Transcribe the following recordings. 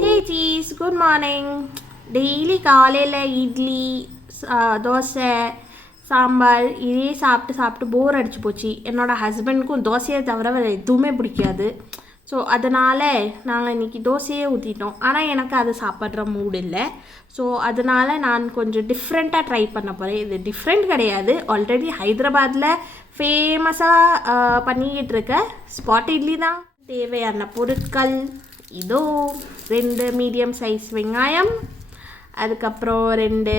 ஹே ஜீஸ், good morning. Daily காலையில் இட்லி, தோசை, சாம்பார் இதே சாப்பிட்டு சாப்பிட்டு போர் அடிச்சு போச்சு. என்னோடய ஹஸ்பண்டுக்கும் தோசையை தவிர வேறு எதுவுமே பிடிக்காது. ஸோ அதனால் நாங்கள் இன்றைக்கி தோசையே ஊற்றிட்டோம். ஆனால் எனக்கு அது சாப்பிட்ற மூடு இல்லை. ஸோ அதனால் நான் கொஞ்சம் டிஃப்ரெண்ட்டாக ட்ரை பண்ண போகிறேன். இது டிஃப்ரெண்ட் கிடையாது, ஆல்ரெடி ஹைதராபாத்தில் ஃபேமஸாக பண்ணிக்கிட்டு இருக்க ஸ்பாட் இட்லி தான். தேவையான பொருட்கள் இதோ: 2 மீடியம் சைஸ் வெங்காயம், அதுக்கப்புறம் 2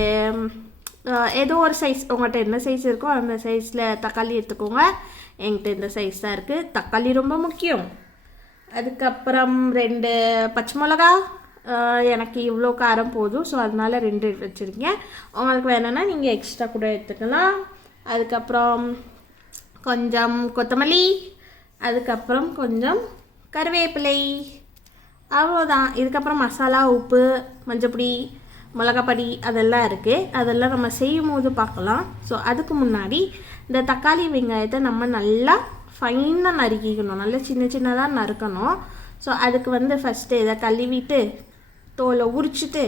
ஏதோ ஒரு சைஸ், உங்கள்கிட்ட என்ன சைஸ் இருக்கோ அந்த சைஸில் தக்காளி எடுத்துக்கோங்க. என்கிட்ட இந்த சைஸ் தான் இருக்குது. தக்காளி ரொம்ப முக்கியம். அதுக்கப்புறம் 2 பச்சை மிளகா. எனக்கு இவ்வளோ காரம் போதும், ஸோ அதனால் 2 வச்சுருக்கேன். உங்களுக்கு வேணும்னா நீங்கள் எக்ஸ்ட்ரா கூட எடுத்துக்கலாம். அதுக்கப்புறம் கொஞ்சம் கொத்தமல்லி, அதுக்கப்புறம் கொஞ்சம் கருவேப்பிலை. அவ்வளோதான். இதுக்கப்புறம் மசாலா, உப்பு, மஞ்சப்பொடி, மிளகாப்பொடி அதெல்லாம் இருக்குது. அதெல்லாம் நம்ம செய்யும் போது பார்க்கலாம். ஸோ அதுக்கு முன்னாடி இந்த தக்காளி வெங்காயத்தை நம்ம நல்லா ஃபைனாக நறுக்கிக்கணும். நல்லா சின்ன சின்னதாக நறுக்கணும். ஸோ அதுக்கு ஃபஸ்ட்டு இதை கழுவிட்டு தோலை உரிச்சிட்டு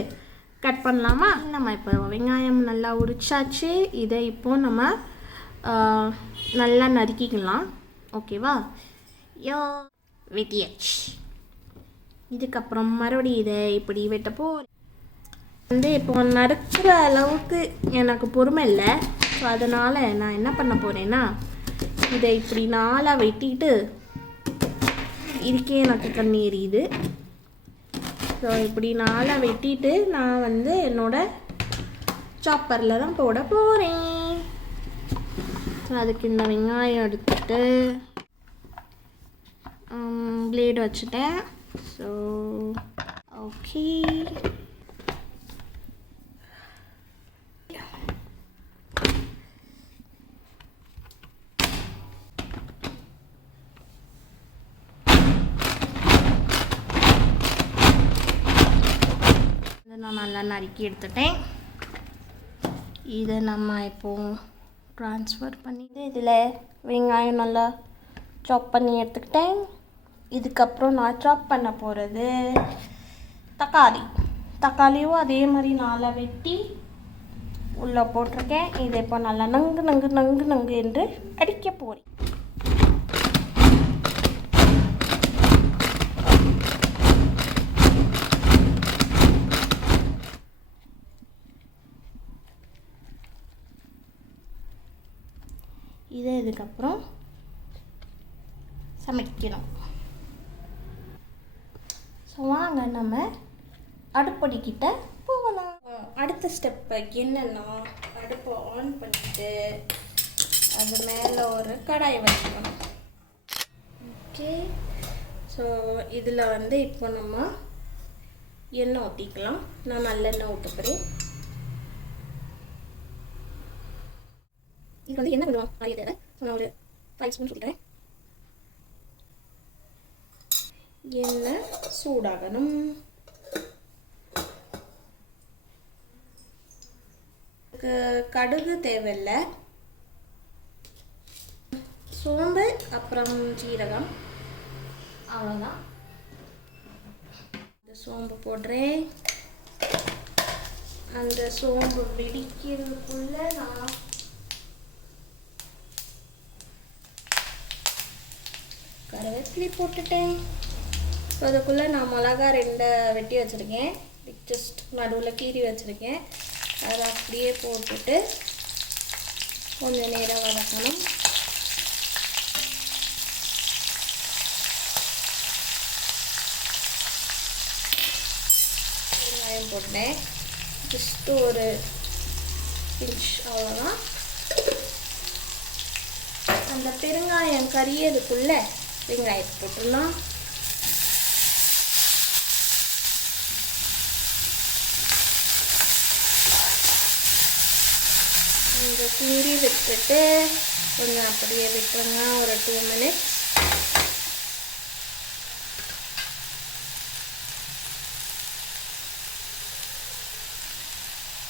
கட் பண்ணலாமா? நம்ம இப்போ வெங்காயம் நல்லா உரிச்சாச்சு. இதை இப்போது நம்ம நல்லா நறுக்கிக்கலாம். ஓகேவா? வெட்டியாச்சு. இதுக்கப்புறம் மறுபடியும் இதை இப்படி வெட்டப்போ இப்போ நறுக்கிற அளவுக்கு எனக்கு பொறுமை இல்லை. ஸோ அதனால் நான் என்ன பண்ண போகிறேன்னா, இதை இப்படி 4ஆக வெட்டிட்டு, இதுக்கே எனக்கு கண்ணு எரியுது. ஸோ இப்படி 4ஆக வெட்டிட்டு நான் என்னோடய சாப்பரில் தான் போட போகிறேன். ஸோ அதுக்கு இந்த வெங்காயம் எடுத்துட்டு பிளேடு வச்சுட்டேன். ஸோ ஓகே, நான் நல்லா நறுக்கி எடுத்துட்டேன். இதை நம்ம இப்போது ட்ரான்ஸ்ஃபர் பண்ணிட்டு இதில் வெங்காயம் நல்லா சாப் பண்ணி எடுத்துக்கிட்டேன். இதுக்கப்புறம் நான் சாப் பண்ண போகிறது தக்காளியும் அதே மாதிரி 4ஆக வெட்டி உள்ளே போட்டிருக்கேன். இதை இப்போ நல்லா நங்கு நங்கு நங்கு நங்கு என்று அடிக்க போகிறேன். இதை இதுக்கப்புறம் சமைக்கணும். ஸோ வாங்க நம்ம அடுப்படிக்கிட்ட போகலாம். அடுத்த ஸ்டெப்பு என்னென்னா, அடுப்பை ஆன் பண்ணிவிட்டு அது மேலே ஒரு கடாயை வச்சுக்கணும். ஓகே, ஸோ இதில் இப்போ நம்ம எண்ணெய் ஊற்றிக்கலாம். நான் நல்லெண்ணெய் ஊற்ற போகிறேன். இது என்ன பண்ணுவோம் நிறைய தேவை. ஸோ நான் ஒரு 5 ஸ்பூன் சொல்லிக்கிறேன். எண்ணெய் சூடாகணும். கடுகு தேவையில்லை, சோம்பு அப்புறம் ஜீரகம், அவ்வளோதான். இந்த சோம்பு போடுறேன். அந்த சோம்பு வெடிக்கிறதுக்குள்ள நான் கருவேப்பிலை போட்டுட்டேன். ஸோ அதுக்குள்ளே நான் மிளகா 2 வெட்டி வச்சுருக்கேன். ஜஸ்ட் நடுவில் கீறி வச்சுருக்கேன். அதை அப்படியே போட்டுட்டு கொஞ்சம் நேரம் வதக்கணும். வெங்காயம் போட்டேன். ஜஸ்ட்டு ஒரு பிஞ்ச், அவ்வளோதான். அந்த பெருங்காயம் கறியதுக்குள்ளே வெங்காயத்தை போட்டுடலாம். இந்த கிண்டி விட்டுட்டு கொஞ்சம் அப்படியே விட்டுருங்க, ஒரு 2 மினிட்ஸ்.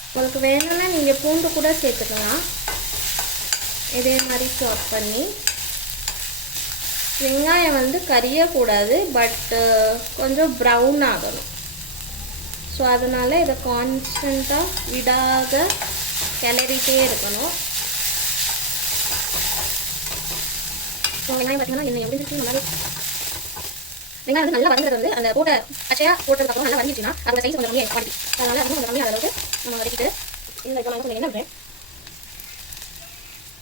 உங்களுக்கு வேணும்னா நீங்கள் பூண்டு கூட சேர்த்துக்கலாம். இதே மாதிரி சாப் பண்ணி வெங்காயம் வந்து கரியக்கூடாது, பட்டு கொஞ்சம் ப்ரௌன் ஆகணும். ஸோ அதனால் இதை கான்ஸ்டண்ட்டாக விடாத கிளறிட்டே இருக்கணும். வெங்காயம் பார்த்தீங்கன்னா என்ன எப்படி இருக்கு, நல்லா வெங்காயம் வந்து நல்லா வதங்குறது வந்து அந்த போட்ட பச்சையாக போட்டதுக்கப்புறம் நல்லா வதங்கிடுச்சுன்னா அதோட சைஸ் கொஞ்சம் கம்மியாக குவாலிட்டி, அதனால் அது கொஞ்சம் கம்மியாக அளவுக்கு நம்ம வதக்கிட்டு இந்த இப்போ நான் கொஞ்சம் என்ன பண்ணுறேன்,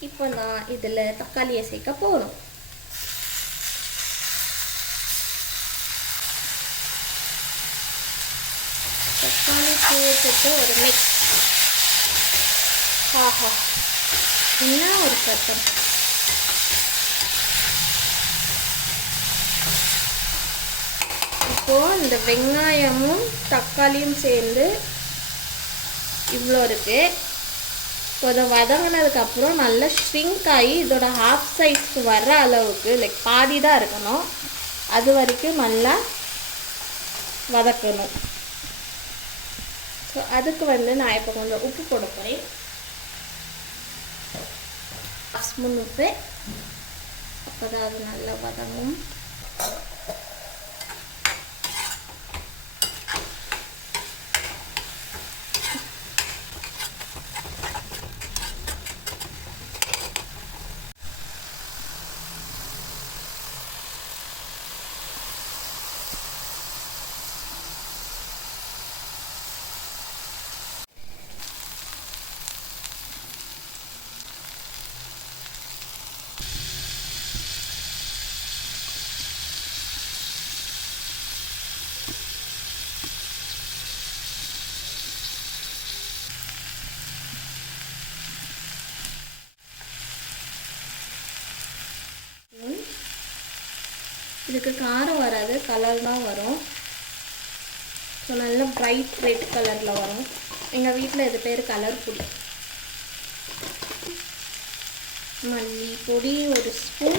இப்போ நான் இதில் தக்காளியை சேர்க்க போகணும். தக்காளி சேர்த்துட்டு ஒரு மிக்ஸ். ஆஹா, என்ன ஒரு சத்தம். இப்போது இந்த வெங்காயமும் தக்காளியும் சேர்ந்து இவ்வளோ இருக்குது. இப்போ அதை வதங்கினதுக்கப்புறம் நல்லா ஷ்ரிங்க் ஆகி இதோட ஹாஃப் சைஸ்க்கு வர்ற அளவுக்கு லைக் பாதி தான் இருக்கணும், அது வரைக்கும் நல்லா வதக்கணும். ஸோ அதுக்கு வந்து நான் இப்போ கொஞ்சம் உப்பு போட போகிறேன். 1 ஸ்பூன் உப்பு. அப்போ தான் அது நல்லா வதங்கும். இதுக்கு காரம் வராது, கலர் தான் வரும். ஸோ நல்ல ப்ரைட் ரெட் கலரில் வரும். எங்கள் வீட்டில் இது பேர் கலர் பொடி. மல்லி பொடி 1 ஸ்பூன்.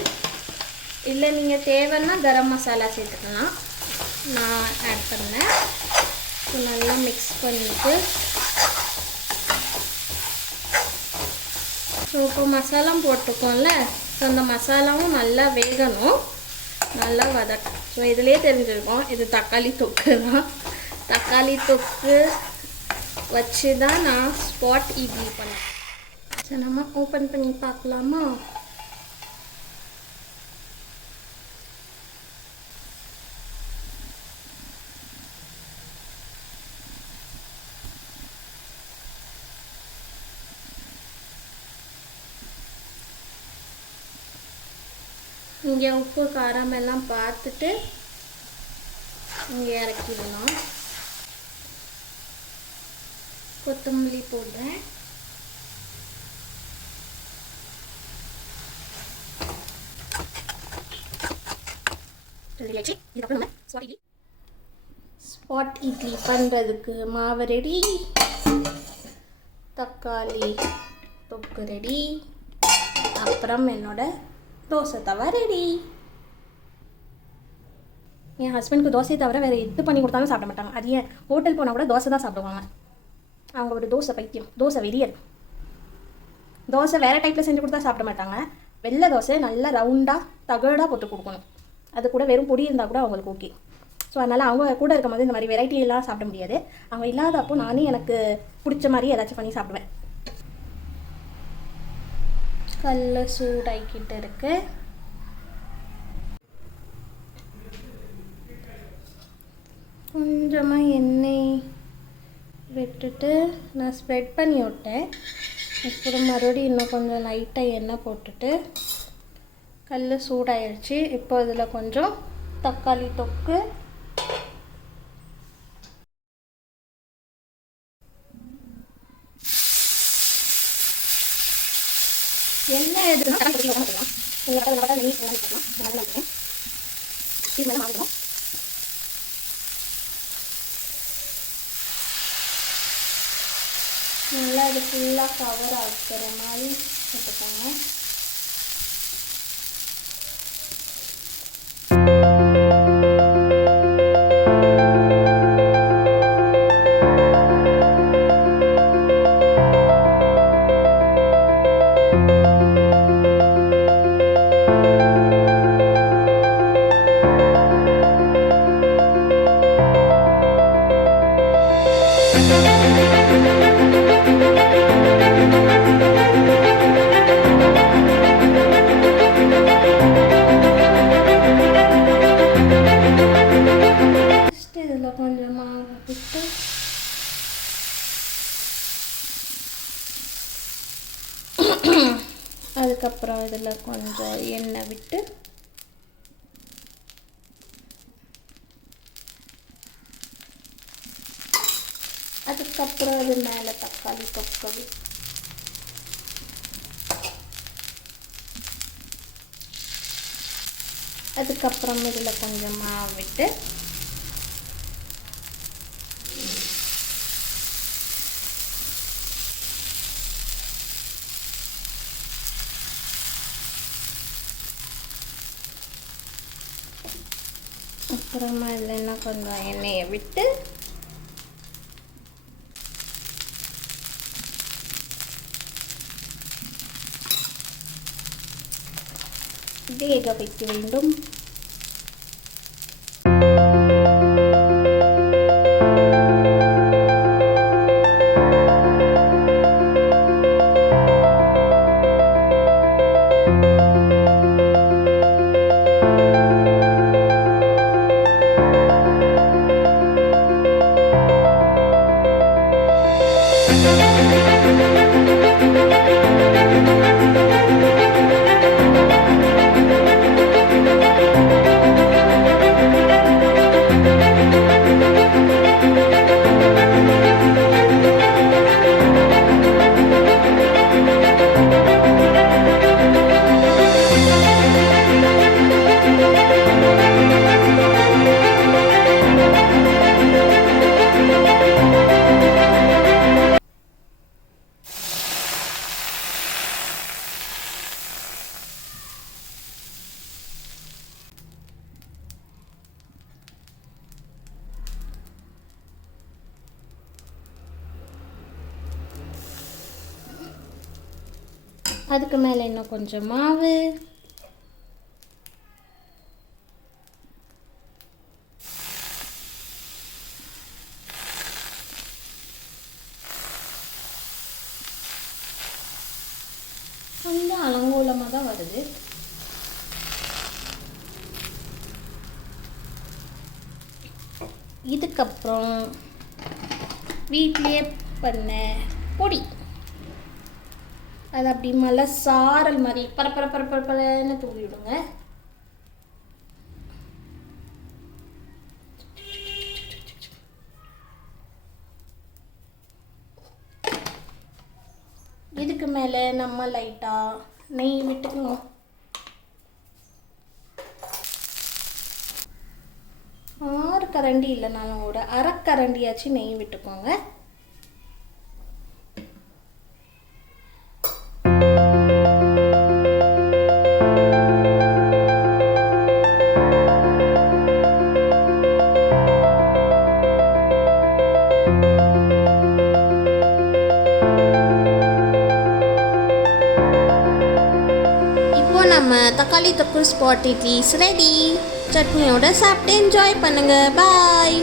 இல்லை நீங்கள் தேவைன்னா கரம் மசாலா சேர்த்துக்கலாம், நான் ஆட் பண்ணேன். ஸோ நல்லா மிக்ஸ் பண்ணிவிட்டு ஸோ இப்போ மசாலா போட்டுக்கோம்ல, ஸோ அந்த மசாலாவும் நல்லா வேகணும், நல்லா வதக்கும். ஸோ இதிலே தெரிஞ்சிருக்கோம் இது தக்காளி தொக்கு தான். தக்காளி தொக்கு வச்சு தான் நான் ஸ்பாட் இட்லி பண்ணேன். சரி, நம்ம ஓப்பன் பண்ணி பார்க்கலாமா? இங்கே உப்பு காரம் எல்லாம் பார்த்துட்டு இங்கே இறக்கிடலாம். கொத்தமல்லி போடுறேன். ஸ்பாட் இட்லி பண்ணுறதுக்கு மாவு ரெடி, தக்காளி தொக்கு ரெடி, அப்புறம் என்னோட தோசை தவா ரெடி. என் ஹஸ்பண்டுக்கு தோசையை தவிர வேறு எது பண்ணி கொடுத்தாலும் சாப்பிட மாட்டாங்க. அது ஏன் ஹோட்டல் போனால் கூட தோசை தான் சாப்பிடுவாங்க. அவங்க ஒரு தோசை பைத்தியம், தோசை வெறியர். தோசை வேறு டைப்பில் செஞ்சு கொடுத்தா சாப்பிட மாட்டாங்க. வெள்ளை தோசை நல்லா ரவுண்டாக தகடாக போட்டு கொடுக்கணும். அது கூட வெறும் பொடி இருந்தால் கூட அவங்களுக்கு ஓகே. ஸோ அதனால் அவங்க கூட இருக்கும் போது இந்த மாதிரி வெரைட்டியெல்லாம் சாப்பிட முடியாது. அவங்க இல்லாதப்போ நானே எனக்கு பிடிச்ச மாதிரி ஏதாச்சும் பண்ணி சாப்பிடுவேன். கல் சூடாக்கிட்டு இருக்கு. கொஞ்சமாக எண்ணெய் விட்டுட்டு நான் ஸ்ப்ரெட் பண்ணி விட்டேன். அப்புறம் மறுபடியும் இன்னும் கொஞ்சம் லைட்டாக எண்ணெய் போட்டுட்டு கல் சூடாயிடுச்சு. இப்போ இதில் கொஞ்சம் தக்காளி தொக்கு, எண்ணெய் எதுனா நல்லா இது ஃபுல்லாக கவர் ஆகிற மாதிரி போட்டுக்கோங்க. அதுக்கப்புறம் இதில் கொஞ்சம் எண்ணெய் விட்டு அதுக்கப்புறம் அது மேலே தக்காளி தொக்கு, அதுக்கப்புறம் இதில் கொஞ்சம் மாவு விட்டு அப்புறமா இதில் என்ன கொஞ்சம் எண்ணெயை விட்டு வேக வைக்க வேண்டும். அதுக்கு மேலே இன்னும் கொஞ்சம் மாவு, கொஞ்சம் அலங்கோலமாக தான் வருது. இதுக்கப்புறம் வீட்டிலேயே பண்ண பொடி, அது அப்படி மலை சாரல் மாதிரி பரப்பரப்பரப்பரன்னு தூவி விடுங்க. இதுக்கு மேலே நம்ம லைட்டாக நெய் விட்டுக்கணும். ஆறு கரண்டி இல்லைனாலும் கூட அரைக்கரண்டியாச்சும் நெய் விட்டுக்கோங்க. நம்ம தக்காளி தொக்கு ஸ்பாட் இட்லி ரெடி. சட்னியோட சாப்பிட்டு என்ஜாய் பண்ணுங்க. பாய்.